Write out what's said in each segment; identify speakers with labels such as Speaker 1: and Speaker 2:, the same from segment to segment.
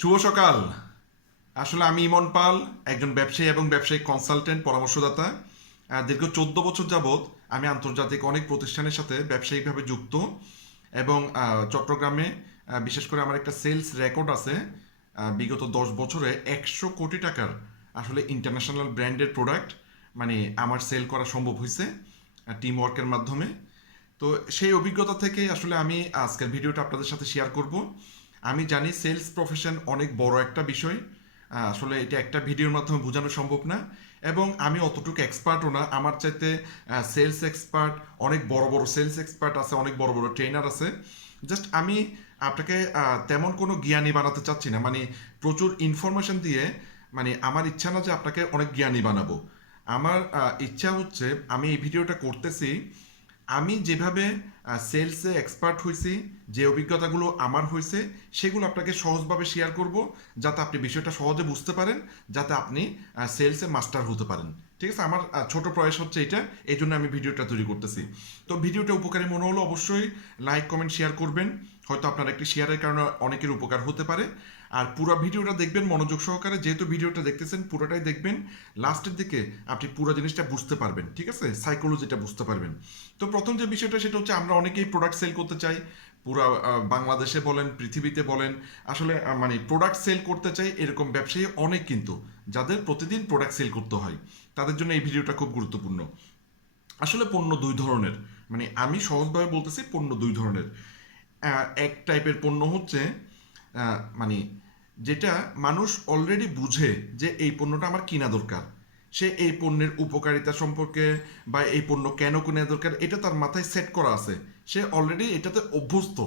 Speaker 1: শুভ সকাল। আসলে আমি ইমন পাল, একজন ব্যবসায়ী এবং ব্যবসায়িক কনসালটেন্ট পরামর্শদাতা। দীর্ঘ চোদ্দ বছর যাবৎ আমি আন্তর্জাতিক অনেক প্রতিষ্ঠানের সাথে ব্যবসায়িকভাবে যুক্ত এবং চট্টগ্রামে বিশেষ করে আমার একটা সেলস রেকর্ড আছে। বিগত দশ বছরে একশো কোটি টাকার আসলে ইন্টারন্যাশনাল ব্র্যান্ডের প্রোডাক্ট মানে আমার সেল করা সম্ভব হয়েছে টিম ওয়ার্কের মাধ্যমে। তো সেই অভিজ্ঞতা থেকে আসলে আমি আজকের ভিডিওটা আপনাদের সাথে শেয়ার করব। আমি জানি সেলস প্রফেশন অনেক বড় একটা বিষয়। আসলে এটা একটা ভিডিওর মাধ্যমে বোঝানো সম্ভব না। এবং আমি অতটুকু এক্সপার্টও না। আমার চাইতে সেলস এক্সপার্ট অনেক বড় বড় সেলস এক্সপার্ট আছে, অনেক বড় বড় ট্রেনার আছে। জাস্ট আমি আপনাকে তেমন কোনো জ্ঞানী বানাতে চাচ্ছি না। মানে প্রচুর ইনফরমেশন দিয়ে মানে আমার ইচ্ছা না যে আপনাকে অনেক জ্ঞানী বানাবো। আমার ইচ্ছা হচ্ছে আমি এই ভিডিওটা করতেছি আমি যেভাবে সেলসে এক্সপার্ট হয়েছি যে অভিজ্ঞতাগুলো আমার হয়েছে সেগুলো আপনাকে সহজভাবে শেয়ার করব, যাতে আপনি বিষয়টা সহজে বুঝতে পারেন, যাতে আপনি সেলসে মাস্টার হতে পারেন। ঠিক আছে? আমার ছোট প্রয়াস হচ্ছে এটা এই জন্য আমি ভিডিওটা তৈরি করতেছি। তো ভিডিওটা উপকারী মনে হলো অবশ্যই লাইক কমেন্ট শেয়ার করবেন। হয়তো আপনার একটি শেয়ারের কারণে অনেকের উপকার হতে পারে। আর পুরো ভিডিওটা দেখবেন মনোযোগ সহকারে। যেহেতু ভিডিওটা দেখতেছেন, পুরোটাই দেখবেন। লাস্টের দিকে আপনি পুরো জিনিসটা বুঝতে পারবেন, ঠিক আছে? সাইকোলজিটা বুঝতে পারবেন। তো প্রথম যে বিষয়টা, সেটা হচ্ছে আমরা অনেকেই প্রোডাক্ট সেল করতে চাই। পুরো বাংলাদেশে বলেন, পৃথিবীতে বলেন। আসলে মানে প্রোডাক্ট সেল করতে চাই এরকম ব্যবসায়ী অনেক কিন্তু, যাদের প্রতিদিন প্রোডাক্ট সেল করতে হয়। তাদের জন্য এই ভিডিওটা খুব গুরুত্বপূর্ণ। আসলে পণ্য দুই ধরনের। মানে আমি সহজভাবে বলতেছি, পণ্য দুই ধরনের। এক টাইপের পণ্য হচ্ছে মানে যেটা মানুষ অলরেডি বুঝে যে এই পণ্যটা আমার কিনা দরকার। সে এই পণ্যের উপকারিতা সম্পর্কে বা এই পণ্য কেন কেনা দরকার, এটা তার মাথায় সেট করা আছে। সে অলরেডি এটাতে অভ্যস্ত।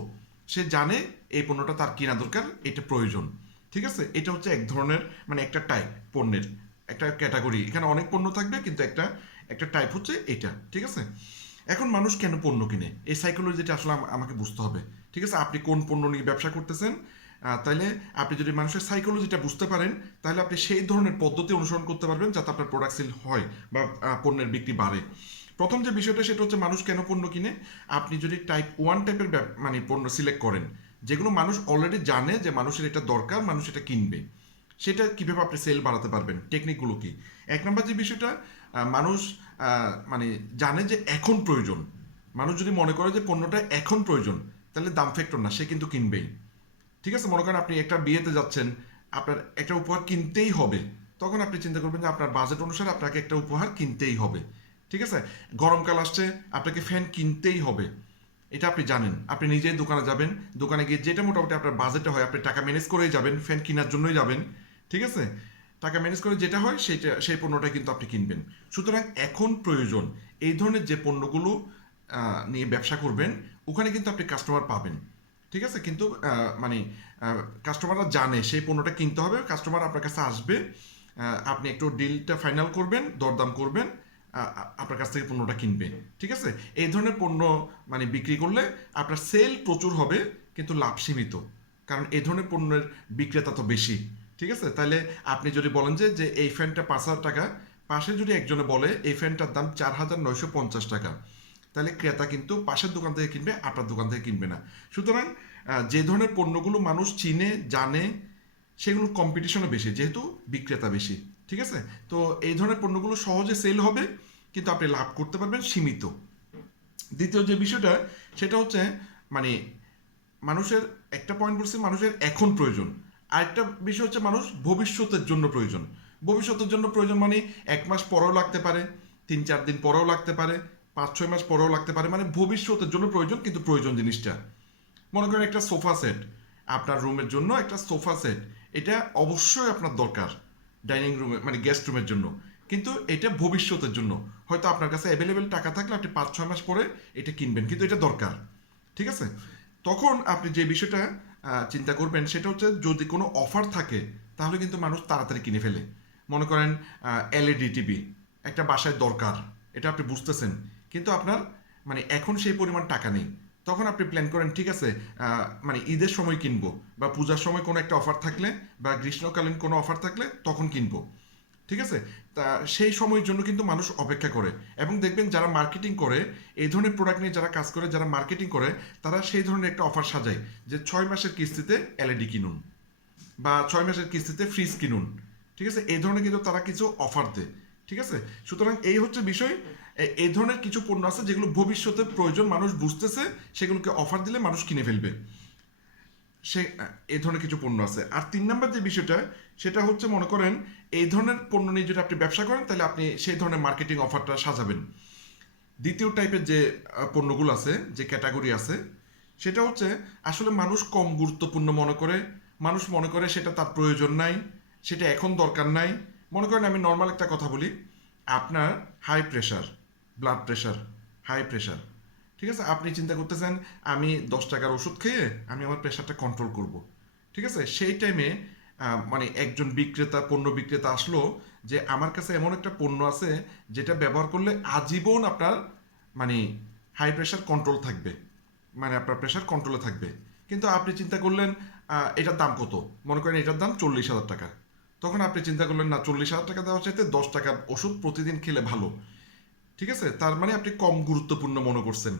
Speaker 1: সে জানে এই পণ্যটা তার কিনা দরকার, এটা প্রয়োজন। ঠিক আছে? এটা হচ্ছে এক ধরনের মানে একটা টাইপ পণ্যের একটা ক্যাটাগরি এখানে অনেক পণ্য থাকবে, কিন্তু একটা একটা টাইপ হচ্ছে এটা। ঠিক আছে? এখন মানুষ কেন পণ্য কিনে? এই সাইকোলজিটা আসলে আমাকে বুঝতে হবে। ঠিক আছে? আপনি কোন পণ্য নিয়ে ব্যবসা করতেছেন? তাহলে আপনি যদি মানুষের সাইকোলজিটা বুঝতে পারেন তাহলে আপনি সেই ধরনের পদ্ধতি অনুসরণ করতে পারবেন যাতে আপনার প্রোডাক্ট সেল হয় বা পণ্যের বিক্রি বাড়ে। প্রথম যে বিষয়টা, সেটা হচ্ছে মানুষ কেন পণ্য কিনে? আপনি যদি টাইপ ওয়ান টাইপের মানে পণ্য সিলেক্ট করেন, যেগুলো মানুষ অলরেডি জানে যে মানুষের এটা দরকার, মানুষ এটা কিনবে। সেটা কীভাবে আপনি সেল বাড়াতে পারবেন? টেকনিকগুলো কি? এক নম্বর যে বিষয়টা মানুষ মানে জানে যে এখন প্রয়োজন। মানুষ যদি মনে করে যে পণ্যটা এখন প্রয়োজন, তাহলে দাম ফ্যাক্টর না, সে কিন্তু কিনবেই। ঠিক আছে? মনে করেন আপনি একটা বিয়েতে যাচ্ছেন, আপনার একটা উপহার কিনতেই হবে। তখন আপনি চিন্তা করবেন যে আপনার বাজেট অনুসারে আপনাকে একটা উপহার কিনতেই হবে। ঠিক আছে? গরমকাল আসছে, আপনাকে ফ্যান কিনতেই হবে। এটা আপনি জানেন। আপনি নিজেই দোকানে যাবেন, দোকানে গিয়ে যেটা মোটামুটি আপনার বাজেটে হয়, আপনি টাকা ম্যানেজ করেই যাবেন ফ্যান কেনার জন্যই যাবেন। ঠিক আছে? টাকা ম্যানেজ করে যেটা হয় সেইটা, সেই পণ্যটা কিন্তু আপনি কিনবেন। সুতরাং এখন প্রয়োজন, এই ধরনের যে পণ্যগুলো নিয়ে ব্যবসা করবেন, ওখানে কিন্তু আপনি কাস্টমার পাবেন। ঠিক আছে? কিন্তু মানে কাস্টমাররা জানে, সেই পণ্যটা কিনতে হবে কাস্টমার আপনার কাছে আসবে আপনি একটু ডিলটা ফাইনাল করবেন, দরদাম করবেন আপনার কাছ থেকে পণ্যটা কিনবে। ঠিক আছে? এই ধরনের পণ্য মানে বিক্রি করলে আপনার সেল প্রচুর হবে, কিন্তু লাভ সীমিত। কারণ এই ধরনের পণ্যের বিক্রেতা তো বেশি। ঠিক আছে? তাহলে আপনি যদি বলেন যে যে এই ফ্যানটা পাঁচ হাজার টাকা, পাশে যদি একজনে বলে, এই ফ্যানটার দাম চার হাজার নয়শো পঞ্চাশ টাকা, তাহলে ক্রেতা কিন্তু পাশের দোকান থেকে কিনবে, আপনার দোকান থেকে কিনবে না। সুতরাং যে ধরনের পণ্যগুলো মানুষ চিনে, জানে, সেগুলো কম্পিটিশনও বেশি, যেহেতু বিক্রেতা বেশি, ঠিক আছে? তো এই ধরনের পণ্যগুলো সহজে সেল হবে, কিন্তু আপনি লাভ করতে পারবেন সীমিত। দ্বিতীয় যে বিষয়টা, সেটা হচ্ছে মানে মানুষের, একটা পয়েন্ট বলছি, মানুষের এখন প্রয়োজন। আরেকটা বিষয় হচ্ছে মানুষ ভবিষ্যতের জন্য প্রয়োজন। ভবিষ্যতের জন্য প্রয়োজন মানে এক মাস পরেও লাগতে পারে, তিন, চার দিন পরেও লাগতে পারে, পাঁচ, ছয় মাস পরেও লাগতে পারে মানে ভবিষ্যতের জন্য প্রয়োজন কিন্তু প্রয়োজন জিনিসটা। মনে করেন একটা সোফা সেট, আপনার রুমের জন্য একটা সোফা সেট, এটা অবশ্যই আপনার দরকার ডাইনিং রুমে মানে গেস্ট রুমের জন্য। কিন্তু এটা ভবিষ্যতের জন্য। হয়তো আপনার কাছে অ্যাভেলেবেল টাকা থাকলে আপনি পাঁচ, ছয় মাস পরে এটা কিনবেন, কিন্তু এটা দরকার। ঠিক আছে? তখন আপনি যে বিষয়টা চিন্তা করবেন, সেটা হচ্ছে যদি কোনো অফার থাকে, তাহলে কিন্তু মানুষ তাড়াতাড়ি কিনে ফেলে। মনে করেন এলইডি টিভি একটা বাসায় দরকার, এটা আপনি বুঝতেছেন। কিন্তু আপনার মানে এখন সেই পরিমাণ টাকা নেই। তখন আপনি প্ল্যান করেন, ঠিক আছে মানে ঈদের সময় কিনবো, বা পূজার সময় কোনো একটা অফার থাকলে, বা গ্রীষ্মকালীন কোনো অফার থাকলে, তখন কিনবো। ঠিক আছে? তা সেই সময়ের জন্য কিন্তু মানুষ অপেক্ষা করে। এবং দেখবেন যারা মার্কেটিং করে, এই ধরনের প্রোডাক্ট নিয়ে যারা কাজ করে, যারা মার্কেটিং করে, তারা সেই ধরনের একটা অফার সাজায় যে ছয় মাসের কিস্তিতে এলইডি কিনুন বা ছয় মাসের কিস্তিতে ফ্রিজ কিনুন। ঠিক আছে? এই ধরনের কিন্তু তারা কিছু অফার দেয়। ঠিক আছে? সুতরাং এই হচ্ছে বিষয়। এই ধরনের কিছু পণ্য আছে যেগুলো ভবিষ্যতে প্রয়োজন মানুষ বুঝতেছে, সেগুলোকে অফার দিলে মানুষ কিনে ফেলবে। সে এই ধরনের কিছু পণ্য আছে। আর তিন নম্বর যে বিষয়টা, সেটা হচ্ছে মনে করেন, এই ধরনের পণ্য নিয়ে যদি আপনি ব্যবসা করেন, তাহলে আপনি সেই ধরনের মার্কেটিং অফারটা সাজাবেন। দ্বিতীয় টাইপের যে পণ্যগুলো আছে, যে ক্যাটাগরি আছে, সেটা হচ্ছে, আসলে মানুষ কম গুরুত্বপূর্ণ মনে করে, মানুষ মনে করে সেটা তার প্রয়োজন নাই, সেটা এখন দরকার নাই। মনে করেন আমি নর্মাল একটা কথা বলি, আপনার high pressure blood pressure high pressure ঠিক আছে? আপনি চিন্তা করতেছেন, আমি দশ টাকার ওষুধ খেয়ে আমি আমার প্রেশারটা কন্ট্রোল করব। ঠিক আছে? সেই টাইমে মানে একজন বিক্রেতা, পণ্য বিক্রেতা আসলো যে, আমার কাছে এমন একটা পণ্য আছে যেটা ব্যবহার করলে আজীবন আপনার মানে হাই প্রেশার কন্ট্রোল থাকবে। মানে আপনার প্রেশার কন্ট্রোলে থাকবে। কিন্তু আপনি চিন্তা করলেন এটার দাম কত? মনে করেন এটার দাম চল্লিশ হাজার টাকা। তখন আপনি চিন্তা করলেন, না, চল্লিশ হাজার টাকা দেওয়া চাইতে দশ টাকার ওষুধ প্রতিদিন খেলে ভালো। ঠিক আছে? তার মানে আপনি কম গুরুত্বপূর্ণ মনে করছেন।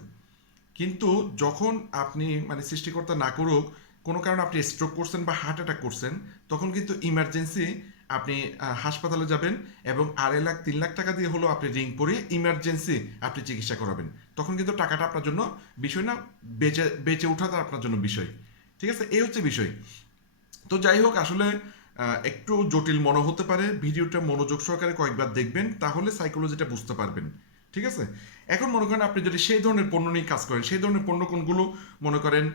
Speaker 1: কিন্তু যখন আপনি মানে সৃষ্টিকর্তা না করুক, কোনো কারণে আপনি স্ট্রোক করছেন বা হার্ট অ্যাটাক করছেন, তখন কিন্তু ইমার্জেন্সি আপনি হাসপাতালে যাবেন এবং আড়াই লাখ, তিন লাখ টাকা দিয়ে হলেও আপনি রিং পরিয়ে ইমার্জেন্সি আপনি চিকিৎসা করাবেন। তখন কিন্তু টাকাটা আপনার জন্য বিষয় না, বেঁচে বেঁচে ওঠাটা আপনার জন্য বিষয়। ঠিক আছে? এই হচ্ছে বিষয়। তো যাই হোক, আসলে একটু জটিল মনে হতে পারে। ভিডিওটা মনোযোগ সহকারে কয়েকবার দেখবেন, তাহলে সাইকোলজিটা বুঝতে পারবেন। ঠিক আছে? এখন মনে করেন আপনি যদি সেই ধরনের পণ্য নিয়ে কাজ করেন, সেই ধরনের পণ্য কোনগুলো? মনে করেন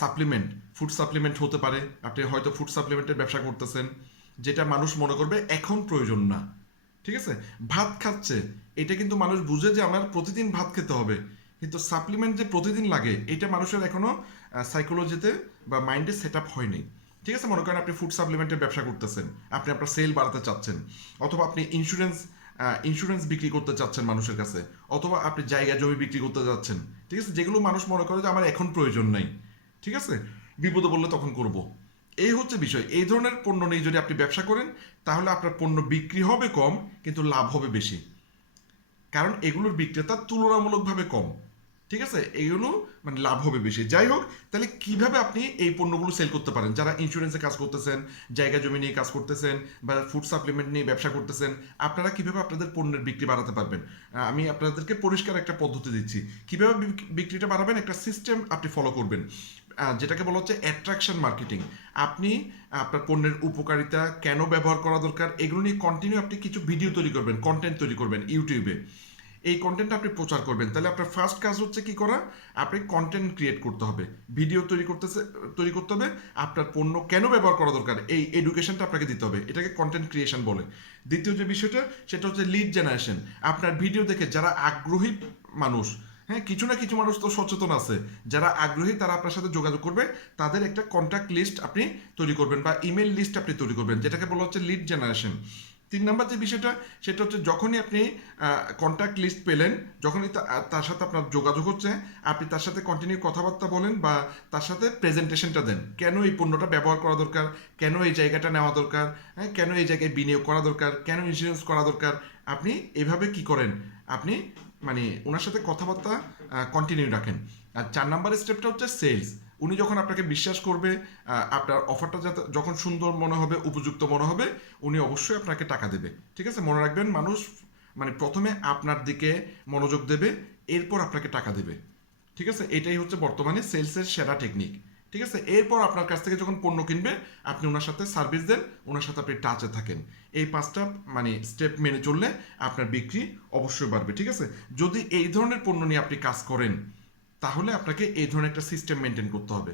Speaker 1: সাপ্লিমেন্ট ফুড সাপ্লিমেন্ট হতে পারে। আপনি হয়তো ফুড সাপ্লিমেন্টের ব্যবসা করতেছেন, যেটা মানুষ মনে করবে এখন প্রয়োজন না। ঠিক আছে? ভাত খাচ্ছে, এটা কিন্তু মানুষ বুঝে যে আমার প্রতিদিন ভাত খেতে হবে। কিন্তু সাপ্লিমেন্ট যে প্রতিদিন লাগে, এটা মানুষের এখনও সাইকোলজিতে বা মাইন্ডে সেট আপ হয়নি ঠিক আছে? মনে করেন আপনি ফুড সাপ্লিমেন্টের ব্যবসা করতেছেন, আপনি আপনার সেল বাড়াতে চাচ্ছেন, অথবা আপনি ইন্স্যুরেন্স ইন্স্যুরেন্স বিক্রি করতে চাচ্ছেন মানুষের কাছে, অথবা আপনি জায়গা জমি বিক্রি করতে যাচ্ছেন, ঠিক আছে? যেগুলো মানুষ মনে করে যে আমার এখন প্রয়োজন নাই, ঠিক আছে? বিপদে বললে তখন করব। এই হচ্ছে বিষয়। এই ধরনের পণ্য নিয়ে যদি আপনি ব্যবসা করেন, তাহলে আপনার পণ্য বিক্রি হবে কম, কিন্তু লাভ হবে বেশি। কারণ এগুলোর বিক্রেতা তুলনামূলকভাবে কম। ঠিক আছে? এইগুলো মানে লাভ হবে বেশি। যাই হোক, তাহলে কীভাবে আপনি এই পণ্যগুলো সেল করতে পারেন? যারা ইন্স্যুরেন্সে কাজ করতেছেন, জায়গা জমি নিয়ে কাজ করতেছেন বা ফুড সাপ্লিমেন্ট নিয়ে ব্যবসা করতেছেন, আপনারা কীভাবে আপনাদের পণ্যের বিক্রি বাড়াতে পারবেন? আমি আপনাদেরকে পরিষ্কার একটা পদ্ধতি দিচ্ছি। কীভাবে বিক্রিটা বাড়াবেন? একটা সিস্টেম আপনি ফলো করবেন। যেটাকে বলা হচ্ছে অ্যাট্রাকশন মার্কেটিং আপনি আপনার পণ্যের উপকারিতা কেন ব্যবহার করা দরকার? এগুলো নিয়ে কন্টিনিউ আপনি কিছু ভিডিও তৈরি করবেন কন্টেন্ট তৈরি করবেন ইউটিউবে এই কন্টেন্ট আপনি প্রচার করবেন। তাহলে আপনার ফার্স্ট কাজ হচ্ছে কি করা? আপনি কন্টেন্ট ক্রিয়েট করতে হবে। ভিডিও তৈরি করতেছে, তৈরি করতে হবে। আপনার পণ্য কেন ব্যবহার করা দরকার? এই এডুকেশনটা আপনাকে দিতে হবে। এটাকে কন্টেন্ট ক্রিয়েশন বলে। দ্বিতীয় যে বিষয়টা, সেটা হচ্ছে লিড জেনারেশন আপনার ভিডিও দেখে যারা আগ্রহী মানুষ হ্যাঁ কিছু না কিছু মানুষ তো সচেতন আছে। যারা আগ্রহী, তারা আপনার সাথে যোগাযোগ করবে। তাদের একটা কন্ট্যাক্ট লিস্ট আপনি তৈরি করবেন বা ইমেল লিস্ট আপনি তৈরি করবেন, যেটাকে বলা হচ্ছে লিড জেনারেশন তিন নম্বর যে বিষয়টা, সেটা হচ্ছে যখনই আপনি কন্ট্যাক্ট লিস্ট পেলেন, যখনই তার সাথে আপনার যোগাযোগ হচ্ছে, আপনি তার সাথে কন্টিনিউ কথাবার্তা বলেন বা তার সাথে প্রেজেন্টেশনটা দেন। কেন এই পণ্যটা ব্যবহার করা দরকার? কেন এই জায়গাটা নেওয়া দরকার? হ্যাঁ কেন এই জায়গায় বিনিয়োগ করা দরকার? কেন ইন্স্যুরেন্স করা দরকার? আপনি এভাবে কি করেন? আপনি মানে ওনার সাথে কথাবার্তা কন্টিনিউ রাখেন। আর চার নাম্বার স্টেপটা হচ্ছে সেলস উনি যখন আপনাকে বিশ্বাস করবে আপনার অফারটা যাতে যখন সুন্দর মনে হবে, উপযুক্ত মনে হবে, উনি অবশ্যই আপনাকে টাকা দেবে। ঠিক আছে? মনে রাখবেন, মানুষ মানে প্রথমে আপনার দিকে মনোযোগ দেবে, এরপর আপনাকে টাকা দেবে। ঠিক আছে? এটাই হচ্ছে বর্তমানে সেলসের সেরা টেকনিক ঠিক আছে? এরপর আপনার কাছ থেকে যখন পণ্য কিনবে, আপনি ওনার সাথে সার্ভিস দেন, ওনার সাথে আপনি টাচে থাকেন। এই পাঁচটা মানে স্টেপ মেনে চললে আপনার বিক্রি অবশ্যই বাড়বে। ঠিক আছে? যদি এই ধরনের পণ্য নিয়ে আপনি কাজ করেন তাহলে আপনাকে এই ধরনের একটা সিস্টেম মেনটেন করতে হবে।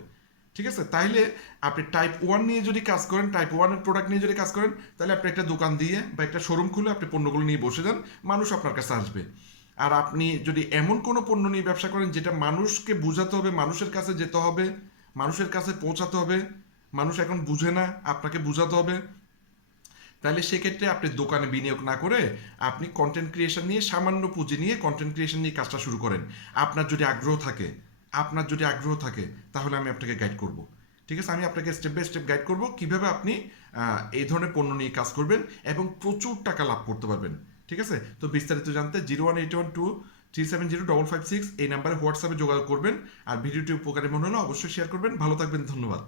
Speaker 1: ঠিক আছে? তাইলে আপনি টাইপ ওয়ান নিয়ে যদি কাজ করেন টাইপ ওয়ানের প্রোডাক্ট নিয়ে যদি কাজ করেন তাহলে আপনি একটা দোকান দিয়ে বা একটা শোরুম খুলে আপনি পণ্যগুলো নিয়ে বসে যান, মানুষ আপনার কাছে আসবে। আর আপনি যদি এমন কোনো পণ্য নিয়ে ব্যবসা করেন, যেটা মানুষকে বোঝাতে হবে, মানুষের কাছে যেতে হবে, মানুষের কাছে পৌঁছাতে হবে, মানুষ এখন বুঝে না, আপনাকে বোঝাতে হবে তাহলে সেক্ষেত্রে আপনি দোকানে বিনিয়োগ না করে আপনি কন্টেন্ট ক্রিয়েশন নিয়ে সামান্য পুঁজি নিয়ে কন্টেন্ট ক্রিয়েশন নিয়ে কাজটা শুরু করেন। আপনার যদি আগ্রহ থাকে, আপনার যদি আগ্রহ থাকে, তাহলে আমি আপনাকে গাইড করব। ঠিক আছে? আমি আপনাকে স্টেপ বাই স্টেপ গাইড করব কীভাবে আপনি এই ধরনের পণ্য নিয়ে কাজ করবেন এবং প্রচুর টাকা লাভ করতে পারবেন। ঠিক আছে? তো বিস্তারিত জানতে zero one eight one two three seven zero double five six এই নাম্বারে হোয়াটসঅ্যাপে যোগাযোগ করবেন। আর ভিডিওটি উপকারী মনে হলে অবশ্যই শেয়ার করবেন। ভালো থাকবেন, ধন্যবাদ।